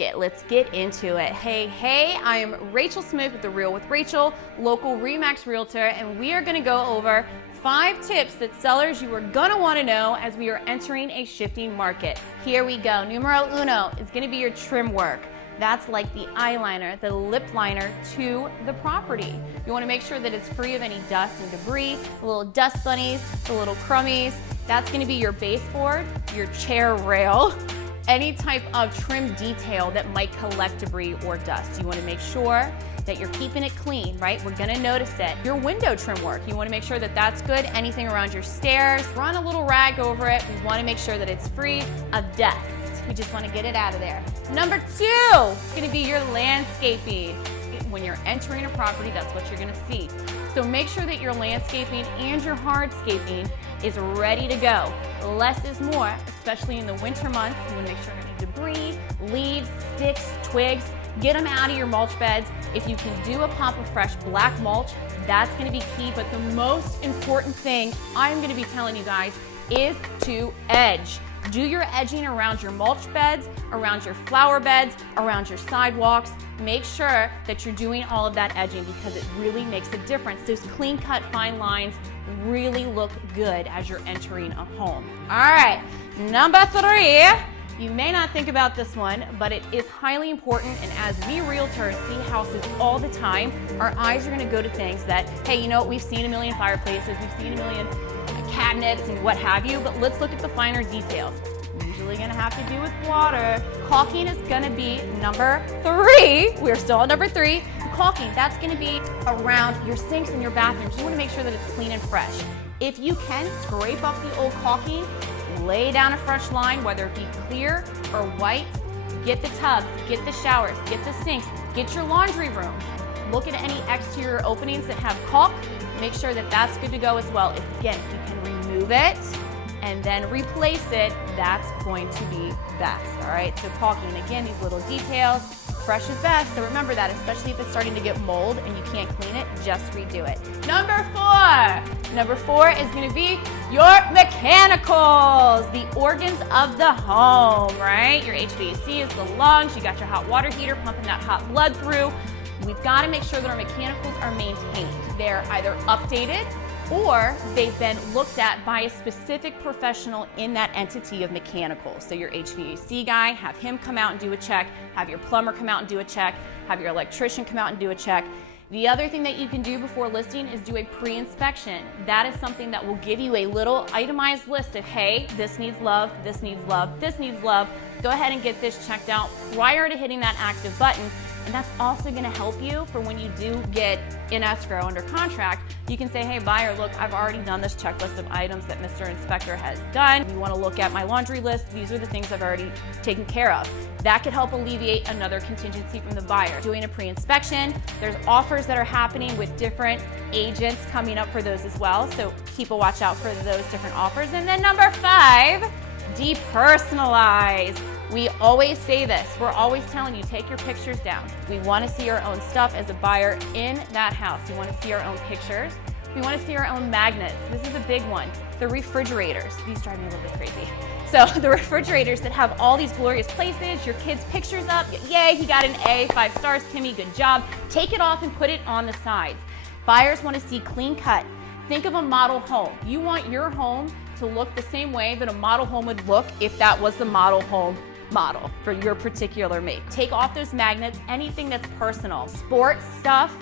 Let's get into it. Hey, I am Rachel Smith with The Real with Rachel, local RE/MAX Realtor, and we are going to go over 5 tips that sellers you are going to want to know as we are entering a shifting market. Here we go. Numero uno is going to be your trim work. That's like the eyeliner, the lip liner to the property. You want to make sure that it's free of any dust and debris, the little dust bunnies, the little crummies. That's going to be your baseboard, your chair rail, any type of trim detail that might collect debris or dust. You want to make sure that you're keeping it clean, right? We're gonna notice it. Your window trim work, you want to make sure that that's good. Anything around your stairs, run a little rag over it. We want to make sure that it's free of dust. We just want to get it out of there. Number 2 is going to be your landscaping. When you're entering a property, that's what you're going to see. So make sure that your landscaping and your hardscaping is ready to go. Less is more, especially in the winter months. You want to make sure any debris, leaves, sticks, twigs, get them out of your mulch beds. If you can do a pump of fresh black mulch, that's going to be key. But the most important thing I'm going to be telling you guys is to edge. Do your edging around your mulch beds, around your flower beds, around your sidewalks. Make sure that you're doing all of that edging because it really makes a difference. Those clean cut fine lines really look good as you're entering a home. All right, number 3. You may not think about this one, but it is highly important, and as we realtors see houses all the time, our eyes are gonna go to things that, hey, you know what, we've seen a million fireplaces, we've seen a million cabinets and what have you, but let's look at the finer details. Usually gonna have to do with water. Caulking is gonna be number 3. We're still on number 3. Caulking, that's gonna be around your sinks and your bathrooms. You wanna make sure that it's clean and fresh. If you can scrape up the old caulking, lay down a fresh line, whether it be clear or white. Get the tubs, get the showers, get the sinks, get your laundry room. Look at any exterior openings that have caulk. Make sure that that's good to go as well. If, again, you can remove it and then replace it, that's going to be best, all right? So caulking, again, these little details, fresh is best, so remember that, especially if it's starting to get mold and you can't clean it, just redo it. Number 4 is gonna be your mechanicals, the organs of the home, right? Your HVAC is the lungs, you got your hot water heater pumping that hot blood through. We've got to make sure that our mechanicals are maintained. They're either updated or they've been looked at by a specific professional in that entity of mechanicals. So your HVAC guy, have him come out and do a check, have your plumber come out and do a check, have your electrician come out and do a check. The other thing that you can do before listing is do a pre-inspection. That is something that will give you a little itemized list of, hey, this needs love, this needs love, this needs love. Go ahead and get this checked out prior to hitting that active button. And that's also going to help you for when you do get in escrow under contract. You can say, hey, buyer, look, I've already done this checklist of items that Mr. Inspector has done. You want to look at my laundry list. These are the things I've already taken care of. That could help alleviate another contingency from the buyer. Doing a pre-inspection, there's offers that are happening with different agents coming up for those as well. So keep a watch out for those different offers. And then number 5, depersonalize. We always say this. We're always telling you, take your pictures down. We want to see our own stuff as a buyer in that house. We want to see our own pictures. We want to see our own magnets. This is a big one. The refrigerators. These drive me a little bit crazy. So the refrigerators that have all these glorious places, your kid's pictures up. Yay, he got an A, 5 stars, Kimmy, good job. Take it off and put it on the sides. Buyers want to see clean cut. Think of a model home. You want your home to look the same way that a model home would look if that was the model home model for your particular make. Take off those magnets, anything that's personal. Sports stuff,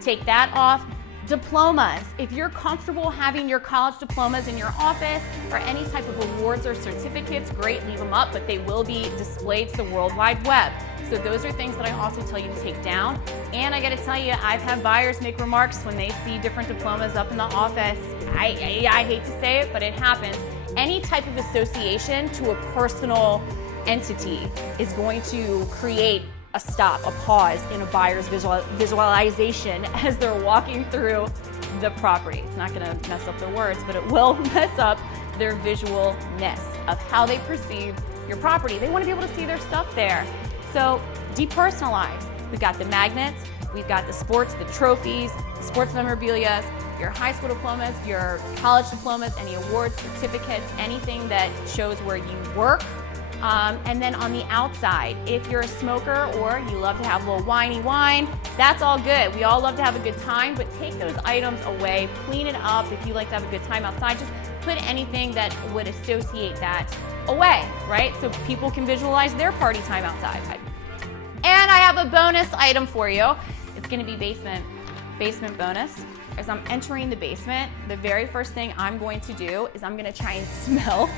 take that off. Diplomas. If you're comfortable having your college diplomas in your office or any type of awards or certificates, great, leave them up, but they will be displayed to the World Wide Web. So those are things that I also tell you to take down. And I gotta tell you, I've had buyers make remarks when they see different diplomas up in the office. I hate to say it, but it happens. Any type of association to a personal entity is going to create a stop, a pause in a buyer's visualization as they're walking through the property. It's not gonna mess up their words, but it will mess up their visualness of how they perceive your property. They wanna be able to see their stuff there. So depersonalize. We've got the magnets, we've got the sports, the trophies, the sports memorabilia, your high school diplomas, your college diplomas, any awards, certificates, anything that shows where you work And then on the outside, if you're a smoker or you love to have a little winey wine, that's all good. We all love to have a good time, but take those items away, clean it up. If you like to have a good time outside, just put anything that would associate that away, right? So people can visualize their party time outside. And I have a bonus item for you. It's gonna be basement bonus. As I'm entering the basement, the very first thing I'm going to do is I'm gonna try and smell.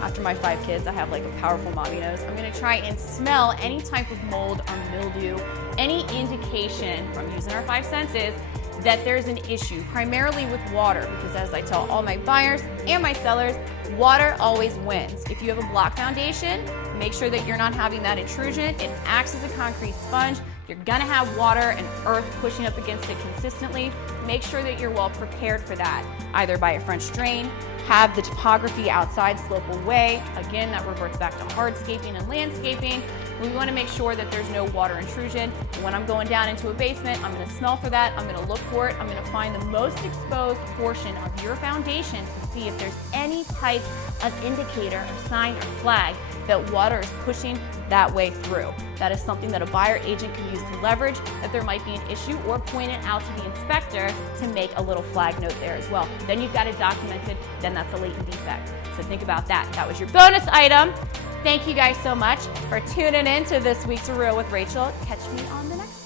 After my 5 kids, I have like a powerful mommy nose. I'm gonna try and smell any type of mold or mildew, any indication from using our 5 senses that there's an issue, primarily with water, because as I tell all my buyers and my sellers, water always wins. If you have a block foundation, make sure that you're not having that intrusion. It acts as a concrete sponge. You're gonna have water and earth pushing up against it consistently. Make sure that you're well prepared for that, either by a French drain, have the topography outside slope away. Again, that reverts back to hardscaping and landscaping. We wanna make sure that there's no water intrusion. When I'm going down into a basement, I'm gonna smell for that, I'm gonna look for it, I'm gonna find the most exposed portion of your foundation to see if there's any type of indicator or sign or flag that water is pushing that way through. That is something that a buyer agent can use to leverage that there might be an issue, or point it out to the inspector to make a little flag note there as well. Then you've got it documented, then that's a latent defect. So think about that. That was your bonus item. Thank you guys so much for tuning in to this week's Real with Rachel. Catch me on the next one.